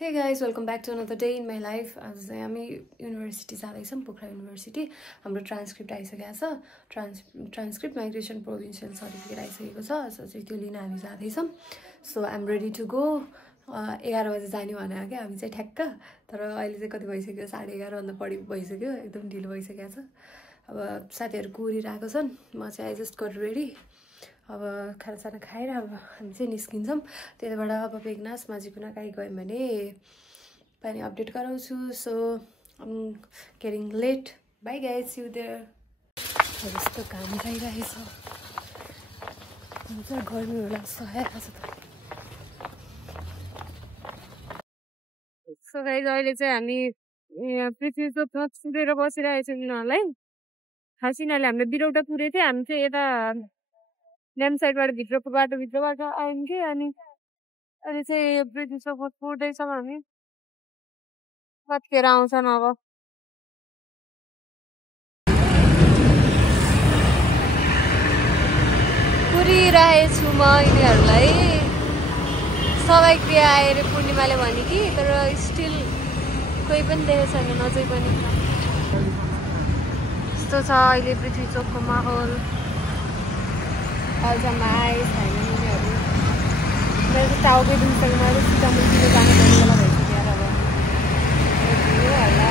Hey guys, welcome back to another day in my life. आज चाहिँ हामी university जाँदैछौँ, पोखरा युनिभर्सिटी. हाम्रो ट्रान्सक्रिप्ट आइसकेको छ. ट्रान्सक्रिप्ट माइग्रेसन प्रोभिन्सियल सर्टिफिकेट आइसकेको छ. सो चाहिँ त्यो लिन हामी जाँदैछौँ. So I'm ready to go. 11 बजे जाने भनेको क्या हामी चाहिँ ठ्याक्क. तर अहिले चाहिँ कति भइसक्यो, 11:30 भन्दा बढी भइसक्यो. एकदम ढिलो भइसकेको छ. अब साथीहरू कुरिरहेको छन्. म चाहिँ आई जस्ट गट रेडी. अब खानासाना खाएर अब हामी चाहिँ निस्किन्छौँ. त्यतिबाट अब बेगनास माझीकुना काहीँ गयौँ भने पनि अपडेट गराउँछु. So I'm getting late. Bye guys, see you there. यस्तो घाम भइरहेछ. हुन्छ गर्मी होला सहायता छ त. सो गाइज अहिले चाहिँ हामी यहाँ पृथ्वी चोकमा सुतेर बसिरहेको छौँ. यिनीहरूलाई खासिनाले हामीले बिरौटा पुरेको थियो. हामी चाहिँ यता ल्याम्प साइडबाट भित्रको बाटोभित्रबाट आयौँ कि अनि चाहिँ पृथ्वी चोकमा पुर्दैछौँ हामी. कतिखेर आउँछन् अब. पुरिरहेछु म यिनीहरूलाई. सबै क्रिया आएर पूर्णिमाले भने कि, तर स्टिल कोही पनि देखेको छैन, नजै पनि. यस्तो छ अहिले पृथ्वी चोकको माहौल. अझमा आए छैन यिनीहरू. मेरो चाहिँ टाउकै दुख्छ. मैले सीतामढीतिर जानुपर्ने बेला भइसक्यो यार. अब होला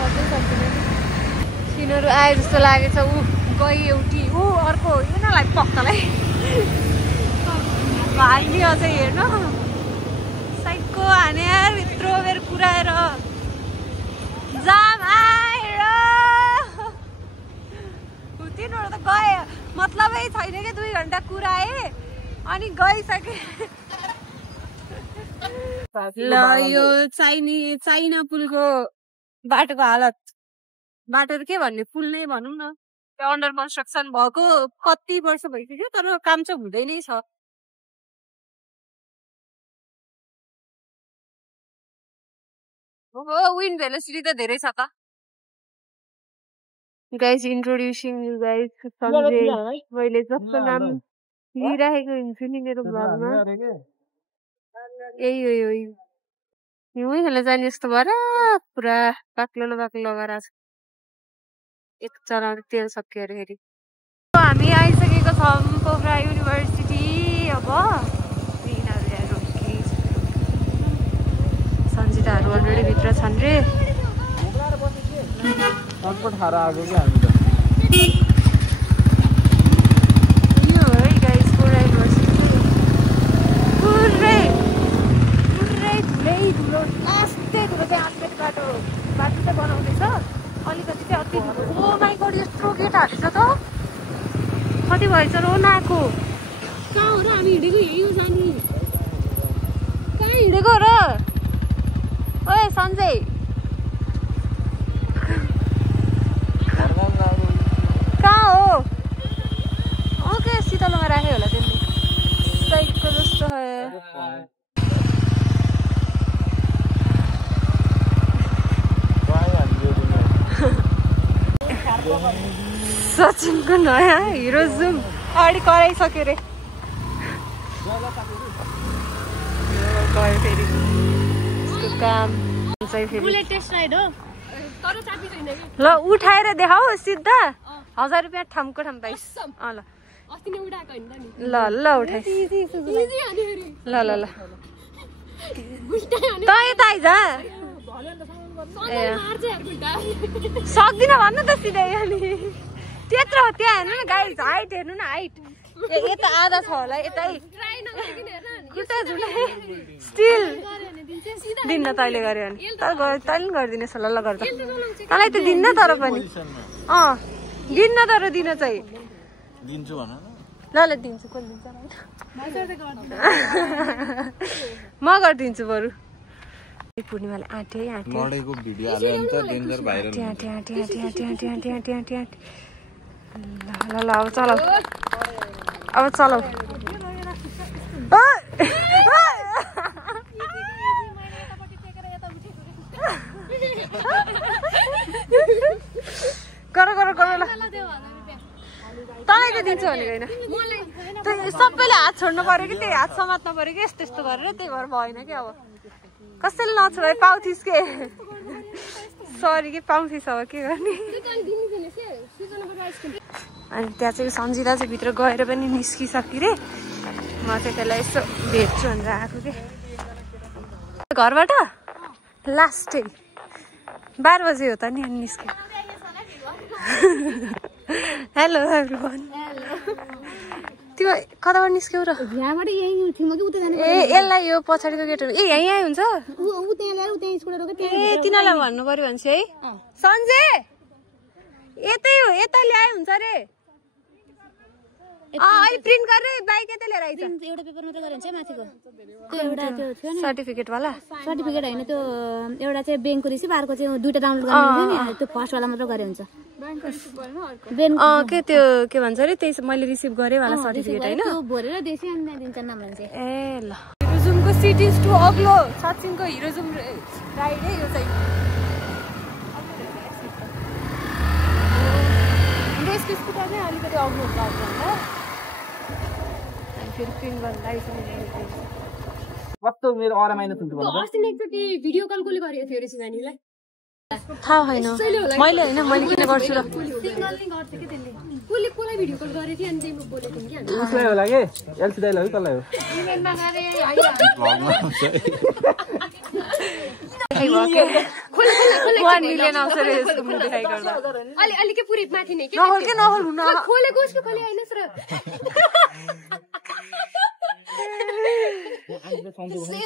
सबै सक्दैन. तिनीहरू आए जस्तो लागेछ. गई एउटी, अर्को यिनीहरूलाई पक्कलाई भाग्ने अझै हेर्नु. साइडको हाने भित्र बेर पुऱ्याएर जाम आएर तिनीहरू त गए. मतलबै छैन कि 2 घन्टा कुराए अनि गइसके. ल यो चाइना पुलको बाटोको हालत. बाटो के भन्ने, पुल नै भनौँ न. त्यो अन्डर कन्स्ट्रक्सन भएको कति वर्ष भइसक्यो, तर काम चाहिँ हुँदै नै छ. विन्ड भेलोसिटी त धेरै छ त. Guys introducing you guys Sanjay. मैले जस्तो नाम लिइराखेको हुन्छु नि मेरो ब्लगमा, यही हो. हिउँ खेल्न जाने जस्तो भएर पुरा बाक्लो न बाक्लो लगाएर छ. एक चलाउने तेल सक्यो अरे फेरि. हामी आइसकेको छौँ पोखरा युनिभर्सिटी. अब सन्जिताहरू अलरेडी भित्र छन् रे. यो है गाइस पोखरा युनिभर्सिटी. पुरै धुलो. लास्टै धुलो चाहिँ आस्पेट बाटो चाहिँ बनाउँदैछ. अलिकति चाहिँ अति धुलो. ओ माइ गड, यत्रो गेटहरू छ त. कति भएछ र नाको. कहाँ हो र हामी हिँडेको? यही हो जानी. कहाँ हिँडेको र? ओए सन्जय, कहाँ हो? ओके, शीतलमा राखे होला त्यसले. साइडको जस्तो सचिनको नयाँ हिरो जुम अगाडि कराइसक्यो रे. गयो फेरि काम चाहिँ फेरि. ल उठाएर देखाऊ सिधा. 1000 रुपियाँ ठामको ठाम पाइस. ल ल उठाइ. ल त यता आइज. सक्दिन भन्नु त सिधै. अनि त्यत्रो हो. त्यहाँ हेर्नु न गाइस, हाइट हेर्नु न. हाइट यता आधा छ होला. यतै खुट्टा झुलाए स्टिल दिन्न. तैँले गऱ्यो भने तैँले पनि गरिदिनेछ. ल गर्दा तँलाई त दिन्न, तर पनि दिन्न. तर दिन चाहिँ दिन्छु भन. ल दिन्छु. कोही दिन्छ म गरिदिन्छु बरु. पूर्णिमाले आँटे ल अब चलाऊ. गर ल. तँलाई त दिन्छु भनेको होइन. सबैले हात छोड्नु पर्यो कि त्यही हात समात्नु पर्यो कि यस्तो यस्तो गरेर त्यही भएर भएन कि अब कसैले नछोडे पाउँथिस् के सरी के पाउँथिस् अब के गर्ने अनि त्यहाँ चाहिँ सम्झिँदा चाहिँ भित्र गएर पनि निस्किसकि रे म चाहिँ त्यसलाई यसो भेट्छु भनेर आएको के घरबाट लास्टै 12 बजे हो त नि अनि निस्के हेलो एभ्रिवान तिमी कताबाट निस्क्यौ र यहाँबाट यही थिम कि उता जाने ए यसलाई यो पछाडीको गेटहरु ए यही हुन्छ उ त्यहाँ ल्याएर उ त्यहाँ स्कुटर रोके ए तिनीलाई भन्नु पर्यो भन्छ है सञ्जय यतै हो यता ल्याए हुन्छ रे अहिले प्रिन्ट गरेर बाइक यतै लिएर आइछ एउटा पेपर मात्र गरे हुन्छ माथिको त्यो एउटा त्यो थियो नि सर्टिफिकेट वाला सर्टिफिकेट हैन त्यो एउटा चाहिँ बैंकको रिसिभ अर्को चाहिँ दुईटा डाउनलोड गर्नु हुन्छ नि त्यो फर्स्ट वाला मात्र गरे हुन्छ बैंक के त्यो के भन्छ रे त्यही मैले रिसिभ गरे वाला सर्टिफिकेट हैन त्यो भरेर देसी अनि दिन्छ नाम भन्छ ए ल हिरोजुमको सिटीज टु अग्लो सचिनको हिरोजुम राइड है यो चाहिँ देशको स्कुटर चाहिँ अलिकति अग्लो हुन्छ भन्दा फेरि प्रिन्ट गर्न लागिसक्यो कस्तो मेरो अरा माइनस हुन्छ भन्नु अस्ति एकचोटि भिडियो कल कोले गरेको थियो रे सुनानीलाई थाहा छैन मैले हैन मैले किन गर्छु र सिग्नल नि गर्छ के त्यसले कोले कोलाई भिडियो कल गरे थियो अनि चाहिँ बोलेको थिएँ कि उसलाई होला के एलसी दाइलाई हो कसलाई हो इभेन्टमा गरे आइया 1 मिलियन आउँछ रे यसको मुभी देखाइ गर्दा अलि अलि के पुरै माथि नै के नहोल के नहोल हुन खोलेको उसको खोले हैनस् र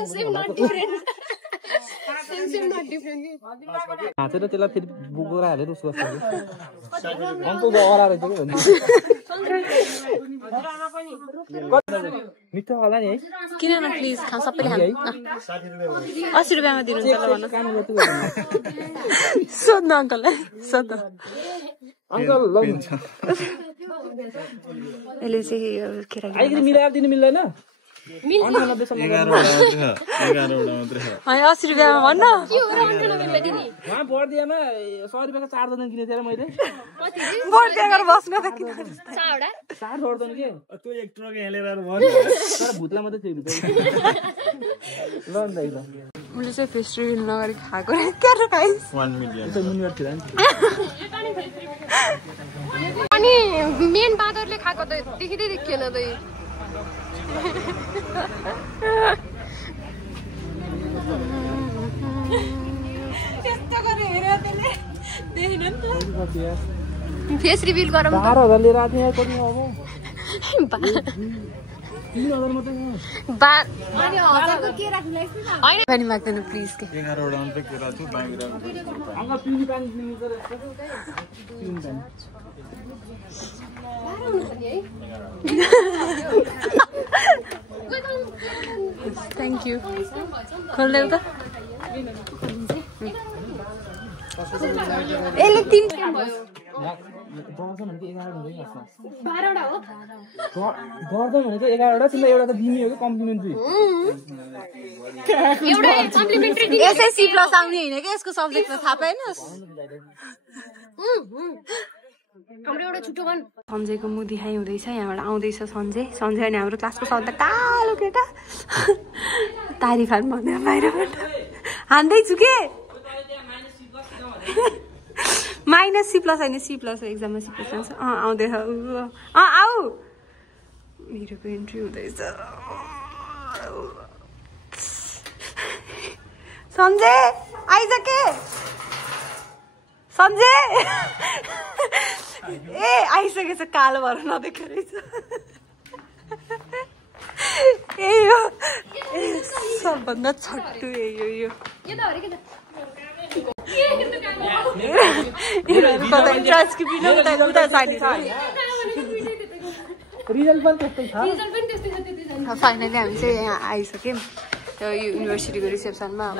same not different same not different हातेर त्यसलाई फेरि बुगोरा हालेर उसको अङ्को गरा रहेछ के भन्छ मिठो होला नि है किन न प्लिज खा सबैले खानु 80 रुपैयाँमा दिनुहुन्छ ल भन्नु सोध्नु अङ्कललाई सोध्नु अङ्कल यसले चाहिँ केरा आइकन मिलाएर दिनु मिल्दैन 11 वटा मात्रै 80 रुपैयाँमा भन्न के हो र 98 दिने वहाँ बर्दियामा 100 रुपैयाँको 4 दर्जन किनेको थिए मैले बर्दिया गरेर बस्न त किन 4 दर्जन के त्यो एक ट्रक यहाँ लिएर भन तर भुतला मात्रै थियो ल न दाइ ल मैले चाहिँ फेस रिभिल नगरी खाएको रे के र गाइस 1 मिलियन त्यो मुनिबाट थियो नि अनि मेन बाँदरले खाएको त देखिदै देखिएन त त्यस्तो गरे हेरे त्यसले देखेन नि त फेस रिभिल गरौँ 12000 लिएर आथे यहाँ गर्नु अब 3000 मात्रै बा अनि 1000 को के राख्नुलाई हैन पनि माग्दैन प्लिज के 11 वटा मात्रै के राख्छु बाइक राख्छु अङ्कल पिउनु पानी दिनु तर पिउनु पानी थ्याङ्क यू खोल्दै त यसले 3 टाइम भयो गर्छ भने 11 हुँदैन 12 वटा हो गर्दा भने चाहिँ 11 वटा तिमीलाई एउटा त दिने हो कि कम्प्लिमेन्ट्री एउटा कम्प्लिमेन्ट्री दिने एसएससी प्लस आउने हैन के यसको सब्जेक्टमा थाहा पाएनस् हाम्रो एउटा छुटो भन सञ्जयको मुख देखाइ हुँदैछ यहाँबाट आउँदैछ सञ्जय अनि हाम्रो क्लासको सबभन्दा कालो केटा तारिफान भन्ने बाहिरबाट हान्दैछु के माइनस सी प्लस होइन सी प्लस एक्जाममा सी प्लस आउँछ आउँदैछ आऊ मेरोको इन्ट्री हुँदैछ सञ्जय आइज के सञ्जय ए आइसकेछ कालो भएर नदेख्दो रहेछ ए यो सबभन्दा छट्टु यो फाइनली हामी चाहिँ यहाँ आइसक्यौँ यो युनिभर्सिटीको रिसेप्सनमा अब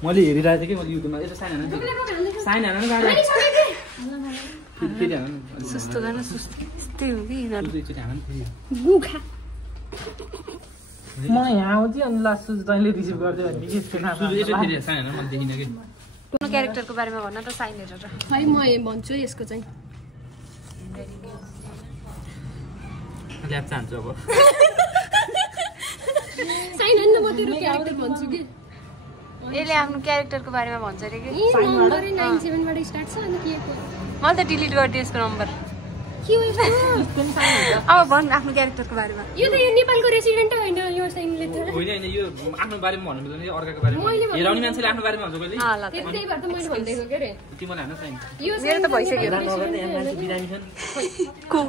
26 मैले हेरिरहेको थिएँ कि मैले युट्युबमा यसो साइन हान न गाडी फेरि हान सुस्तो गर्न सुस्तो यस्तै हो कि यिनीहरू एकचोटि हान गुखा म यहाँ आउँथेँ अनि लास्ट तैँले रिसिभ गर्दै भने कि यसो फेरि साइन हान मैले देखिनँ कि कुन क्यारेक्टरको बारेमा भन्न त साइन हेरेर है म भन्छु यसको चाहिँ ल्याप चाहन्छु अब साइन हैन म तेरो क्यारेक्टर भन्छु कि यसले आफ्नो क्यारेक्टरको बारेमा भन्छ अरे कि नम्बर 97 बाट स्टार्ट छ अनि के को मैले त डिलिट गरिदिएँ यसको नम्बर के हो यो अब भन् आफ्नो क्यारेक्टरको बारेमा यो त यो नेपालको रेसिडेन्ट होइन यो साइनले त होइन यो आफ्नो बारेमा भन्नु मिल्दैन यो अर्काको बारेमा हेराउने मान्छेले आफ्नो बारेमा भन्छ कहिले ल त त्यही भएर त मैले भन्दैको के रे तिमीलाई हान साइन यो मेरो त भइसक्यो को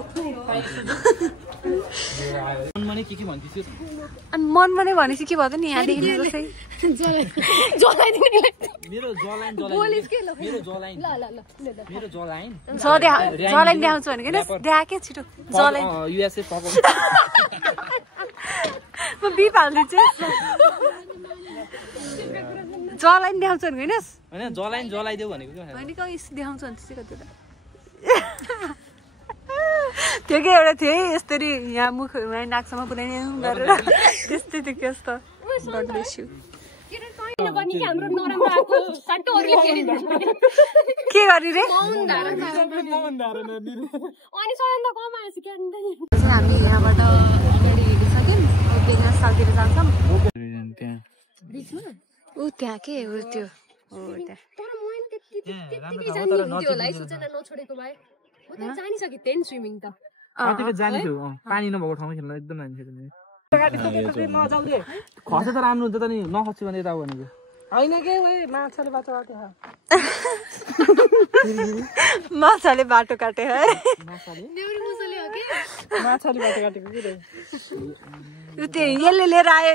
मनमा नै के भन्दैछु अनि मनमा नै भनेपछि के भयो त नि यहाँदेखि जस्तै मेरो जलाइन मेरो जलाइन मेरो जलाइन जलाइन देखाउँछु भनेको देखाएकै छिटो जलाइन युएसए पकाउ म बिप हालिदिन्छु जलाइन देखाउँछु भनेको होइन होइन जलाइन जलाइदेऊ भनेको के होइन कहाँ देखाउँछु भने चाहिँ कति त्यो के एउटा थियो है यसरी यहाँ मुख नाकसम्म पुऱ्याइने गरेर त्यस्तै थियो के जस्तो गर्दैछु के गर्ने रे हामी यहाँबाट गाडी हिँडिसक्यौँ बेङ्गाल सालतिर जान्छौँ ऊ त्यहाँ के हो त्यो हो त्यहाँ जानिसके त्यही स्विमिङ त जाने थियो पानी नभएको ठाउँमा खेल्न एकदम जाने खसे त राम्रो हुन्छ त नि नखस्यो भने यता भनेको होइन के माछाले बाटो काट्यो माछाले बाटो काट्यो है माछाले बाटो काटेको त्यो यसले लिएर आयो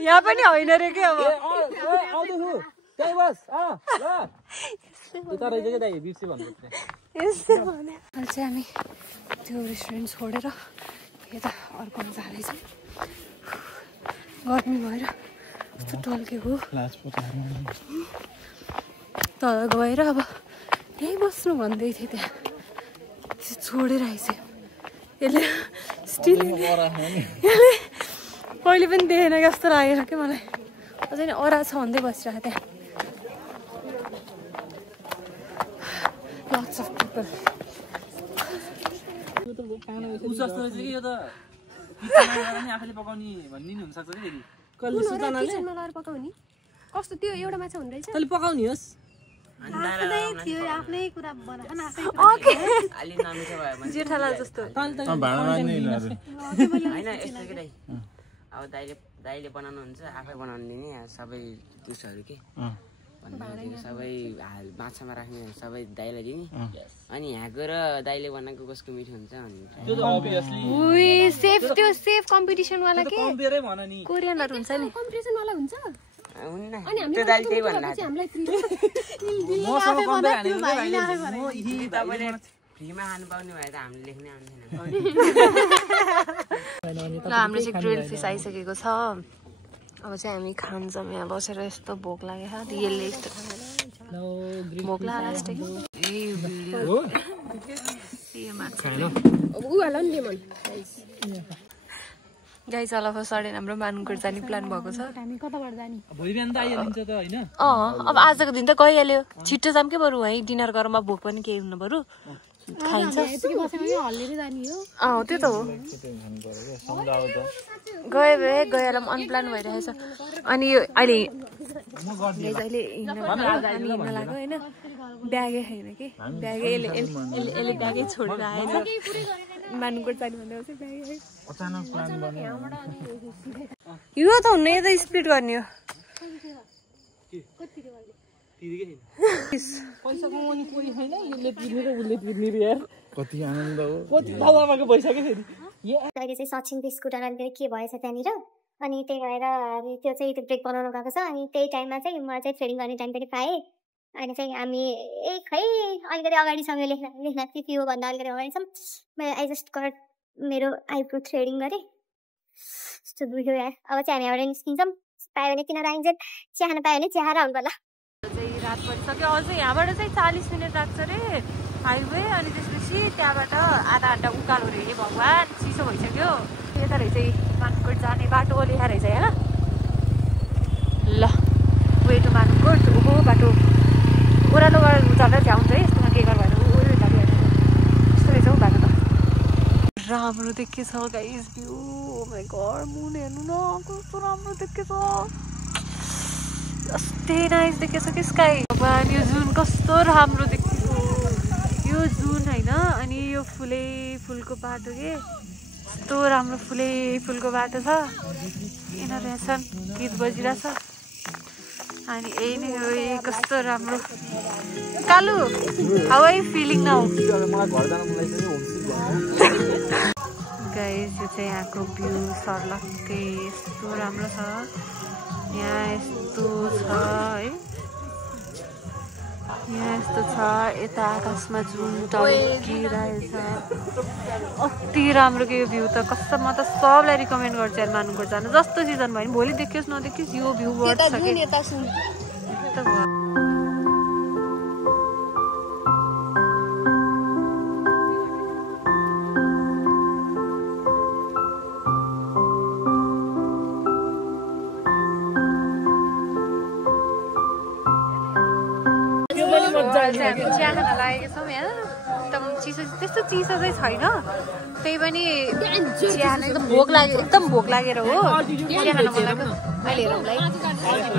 यहाँ पनि होइन रे के अब यस्तो भने चाहिँ हामी त्यो रेस्टुरेन्ट छोडेर यता अर्कोमा जाँदैछौँ गर्मी भएर यस्तो टल्केको तर गएर अब यहीँ बस्नु भन्दै थियो त्यहाँ छोडेर आइसक्यो यसले स्टिल यसले कहिले पनि देखेन जस्तो लागेर क्या मलाई अझै नि अरा छ भन्दै बसिरहेको त्यहाँ lots of people जस्तो रहेछ कि यो त किचनमा आफैले पकाउने भन्ने नि हुनसक्छ कि फेरि कहिले किचनमा लगाएर पकाउने कस्तो त्यो एउटा माछा हुँदै रहेछ तैँले पकाउने होस् आफ्नै कुरा बनाउन जेठालाल जस्तो होइन यस्तो के अब दाइले बनाउनुहुन्छ आफै बनाउनु दिने सबै डिसहरू के सबै माछामा राख्ने सबै दाइलाई दिने अनि यहाँको र दाइले बनाएको कसको मिठो हुन्छ त्यो त अभियसली सेफ त्यो सेफ कम्पिटिसन वाला के कम्पेयरै भन नि कोरियनहरु हुन्छ नि कम्पिटिसन वाला हुन्छ हुन्न अनि त्यो दाइले त्यही भन्नु हामीलाई मसँग कम्पेयर हानेको के भाइले म यही तपाईले फ्रीमा खानु पाउने भए त हामीले लेख्नै आउँदैन ल हाम्रो चाहिँ ग्रिल फिस आइसकेको छ अब चाहिँ हामी खान्छौँ यहाँ बसेर यस्तो भोक लागेको छ यसले यस्तो भोक लाग्यो गाइस अल अफ सडन हाम्रो मानुकोट जाने प्लान भएको छ कताबाट जाने भोलि बिहान त आइहालिन्छ त हैन अब आजको दिन त गइहाल्यो छिट्टो जाम के बरु है डिनर गरमा भोक पनि केही हुनु बरु खाइन्छ त्यो त हो गयो भए गएर अनप्लान भइरहेछ अनि यो अहिले हिँड्न लाग्यो होइन ब्यागै छैन कि ब्यागै यसले ब्यागै छोडेर आएछ मानुकोट जाने भन्दा ब्यागै यो त हुन्न यो त स्प्लिट गर्ने हो पैसा कमाउने कोही छैन यसले तिर्ने र उसले तिर्ने रे यार कति आनन्द हो कति थालामाको पैसा के फेरि अहिले चाहिँ सचिन स्कुटर अनि के भएछ त्यहाँनिर अनि त्यही भएर त्यो चाहिँ त्यो ब्रेक बनाउनु गएको छ अनि त्यही टाइममा चाहिँ म चाहिँ ट्रेडिङ गर्ने टाइम पनि पाएँ अनि चाहिँ हामी खै अलिकति अगाडिसँग लेख्न के हो भन्दा अलिकति अगाडिसम्म मैले आई जस्ट गट मेरो आइब्रो थ्रेडिङ गरेँ यस्तो दुख्यो यार अब चाहिँ हामी यहाँबाट निस्किन्छौँ पायो भने किन राइन्छ चिया खान पायो भने चिया खाएर आउनु पर्ला चाहिँ रात परिसक्यो अझै यहाँबाट चाहिँ 40 मिनट लाग्छ रे हाइवे अनि त्यसपछि त्यहाँबाट आधा घन्टा उकालो रे भगवान् चिसो भइसक्यो यता रहेछ मानुकोट जाने बाटो लेखा रहेछ यहाँ ल वे टु मानुकोट ओहो बाटो ओह्रालो झन्डै झ्याउ हुन्छ है यस्तोमा के गर्नु भएन ओह्रो यस्तो रहेछ हौ बाटो त राम्रो देखेछ guys view oh my god moon हेर्नु न कस्तो राम्रो देखेछ कस्तै नाइस देखेछ कि स्काई भगवान् यो जुन कस्तो राम्रो देखेको यो जुन होइन अनि यो फुलै फुलको बाटो के कस्तो राम्रो फुलै फुलको बाटो छ यिनीहरू यहाँ छन् गीत बजिरहेछ अनि यही नै हो कस्तो राम्रो Kalu how are you feeling now guys यो चाहिँ यहाँको भ्यू सर्लक्कै यस्तो राम्रो छ यहाँ यस्तो छ है यहाँ यस्तो छ यता आकाशमा जुन टल्किरहेछ अति राम्रो के यो भ्यू त कसम म त सबलाई रिकमेन्ड गर्छु यार मानुकोट जानु जस्तो सिजन भयो भने भोलि देखियोस् नदेखियोस् यो भ्यू वर्थ छ कि चिया खान लागेको छौँ यहाँ एकदम चिसो त्यस्तो चिसो चाहिँ छैन त्यही पनि चिया खान एकदम भोक लागेर हो चिया खान मन लाग्यो अहिले हेरौँलाई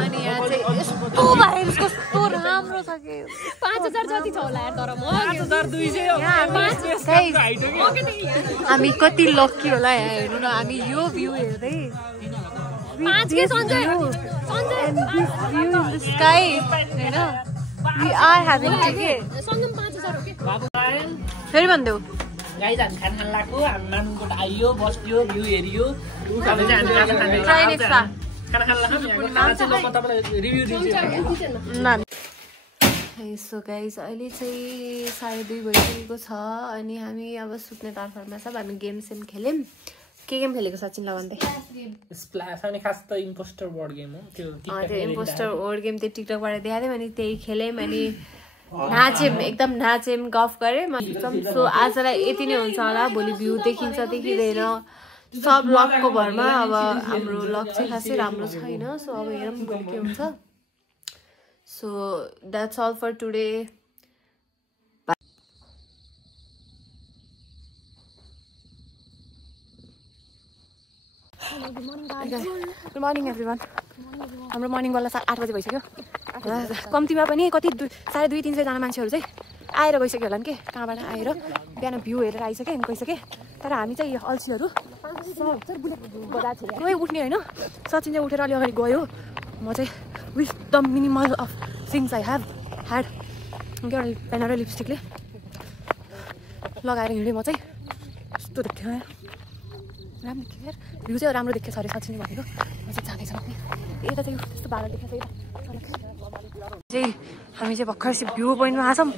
अनि यहाँ चाहिँ यस्तो भाइरस कस्तो राम्रो छ कि 5000 जति छ होला यार तर म 5200 हामी कति लक्की होला यहाँ हेर्नु न हामी यो भ्यू हेर्दै 5 के सन्जय स्काई हैन We are having ticket. सङ्गम 5000 हो के फेरि भन्देऊ गाइस हामी खाना लाग्यो हामी मानुकोट आइयो बस्यो भ्यू हेरियो उठाले चाहिँ हामी खाना खाने ट्राई नेक्स्ट खाना खान लाग्यो खाना चाहिँ म तपाईलाई रिभ्यु दिन्छु सो गाइस अहिले चाहिँ 2:30 भइसकेको छ अनि हामी अब सुत्ने तर्फमा छ हामी गेम सेम खेल्यौँ के गेम खेलेको सचिनलाई भन्दै स्प्ल्यास अनि खास त इम्पोस्टर बोर्ड गेम हो त्यो इम्पोस्टर बोर्ड गेम त्यो टिकटकबाट देखाथ्यौँ अनि त्यही खेल्यौँ अनि नाच्यौँ एकदम नाच्यौँ गफ गरेँ सो आजलाई यति नै हुन्छ होला भोलि भ्यू देखिन्छ देखिँदैन सब लकको भरमा अब हाम्रो लक चाहिँ खासै राम्रो छैन सो अब हेरौँ भोलि के हुन्छ so that's all for today good morning everyone हाम्रो मर्निङवाला 8 बजे भइसक्यो कम्तीमा पनि कति 250-300जना मान्छेहरू चाहिँ आएर गइसक्यो होला नि के कहाँबाट आएर बिहान भ्यू हेरेर आइसक्यो अनि गइसक्यो तर हामी चाहिँ अल्छीहरू कोही उठ्ने होइन सचिन चाहिँ उठेर अलि अगाडि गयो म चाहिँ with the minimal of things I have had एउटा पेन र लिपस्टिकले लगाएर हिँडेँ म चाहिँ यस्तो देख्थ्यो राम्रो देख्यो यार भ्यू चाहिँ राम्रो देख्छ अरे सचिन भनेको म चाहिँ जाँदैछ यता चाहिँ त्यस्तो बाटो देखेको चाहिँ हामी चाहिँ भर्खर भ्यू पोइन्टमा आछौँ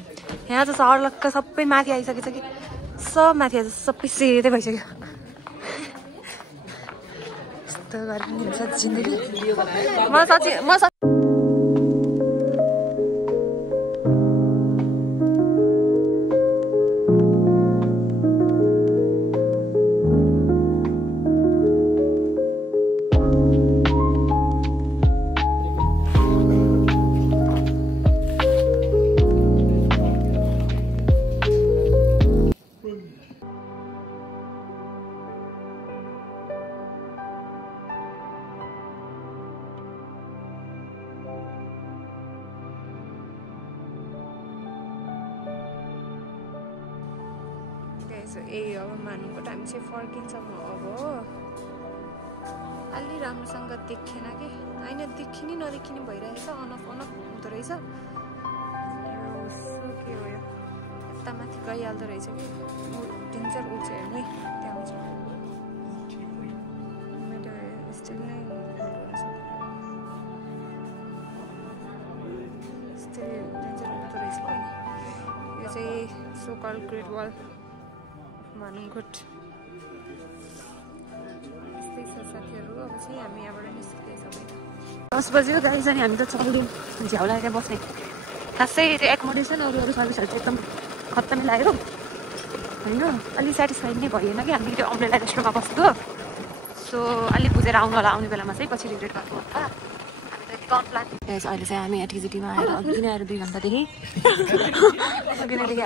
यहाँ चाहिँ सर्लक्क सबै माथि आइसकेछ कि सब माथि आएछ सबै सेतै भइसक्यो यस्तो गरेर हुन्छ जिन्दगी म यही अब मानुकोट हामी चाहिँ फर्किन्छौँ अब अलि राम्रोसँग देखेन कि होइन देखिने नदेखिने भइरहेछ अनफ हुँदो रहेछ के हो यो यता माथि गइहाल्दो रहेछ कि डेन्जर उठ्छ हेर्नु है त्यहाँ आउँछ स्टिल नै स्टिल डेन्जर उठ्दो रहेछ यो चाहिँ सो कल्ड ग्रेट वाल मानुकोट यस्तै छ साथीहरू। अब चाहिँ हामी यहाँबाट निस्किँदै सबै 10 बज्यो गाइस अनि हामी त चल्यौँ झ्याउ लागेर बस्ने। खासै त्यो एकोमोडेसन अरू सर्भिसहरू चाहिँ एकदम खत्तमै लाग्यो होइन। अलिक सेटिस्फाइड नै भएन कि हामी त्यो अम्ब्रेला रेस्टुरेन्टमा बसेको। सो अलिक बुझेर आउनु होला, आउने बेलामा चाहिँ पछि रिग्रेट भएको होला। अहिले चाहिँ हामी यहाँ टिजिटीमा आएर अघि नै आएर 2 घन्टादेखि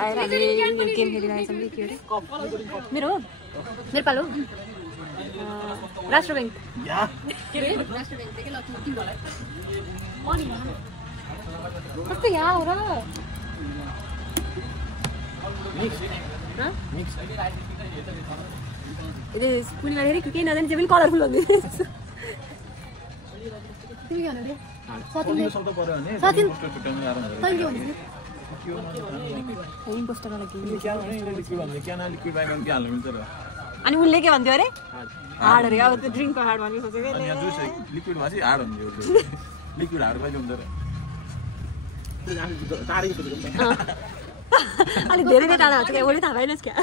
आएर हामीले गेम खेलिरहेछौँ कि के अरे मेरो पालो राष्ट्र ब्याङ्क कस्तो यहाँ हो र पूर्णिमा धेरै केही नजाने चाहिँ पनि कलरफुल हुँदै अनि उसले के भन्थ्यो अरे हार्ड अरे अब त्यो ड्रिङ्कको हार्ड भन्ने सोचेको अलिक धेरै नै टाढा हुन्छ क्या उसले थाहा पाएनस् क्या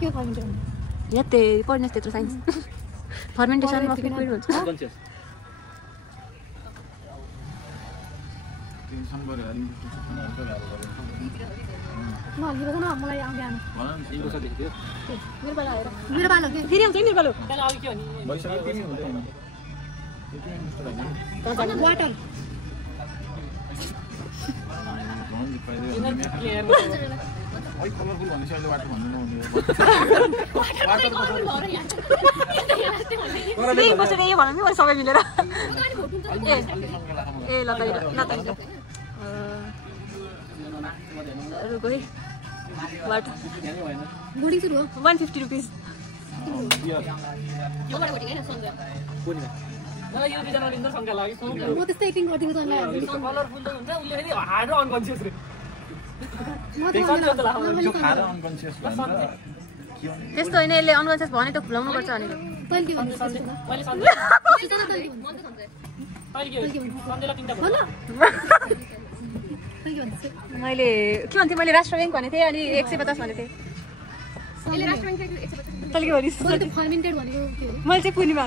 के यतै पढ्नुहोस् त्यत्रो साइन्स फर्मेन्टेसन अफ लिक्विड हुन्छ सबै मिलेर ए ल गए वाटर बोर्डिङ सुरु हो 150 रुपिस म त्यस्तै एक्टिङ गर्दिनु त त्यस्तो होइन यसले अनकन्सियस भने त खुलाउनु पर्छ अनि मैले के भन्थेँ मैले राष्ट्र ब्याङ्क भनेको थिएँ अनि 150 भनेको थिएँ मैले चाहिँ पूर्णिमा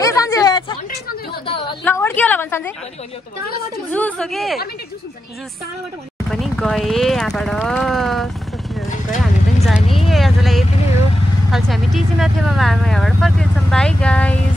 ए सन्जय ल ओड्कियो होला भन्छ सन्जय जुस हो कि जुस पनि गए यहाँबाट गयो हामी पनि जाने आजलाई यति नै हो। अहिले चाहिँ हामी टिचीमा थियौँ अब हामी यहाँबाट फर्किन्छौँ। By guys.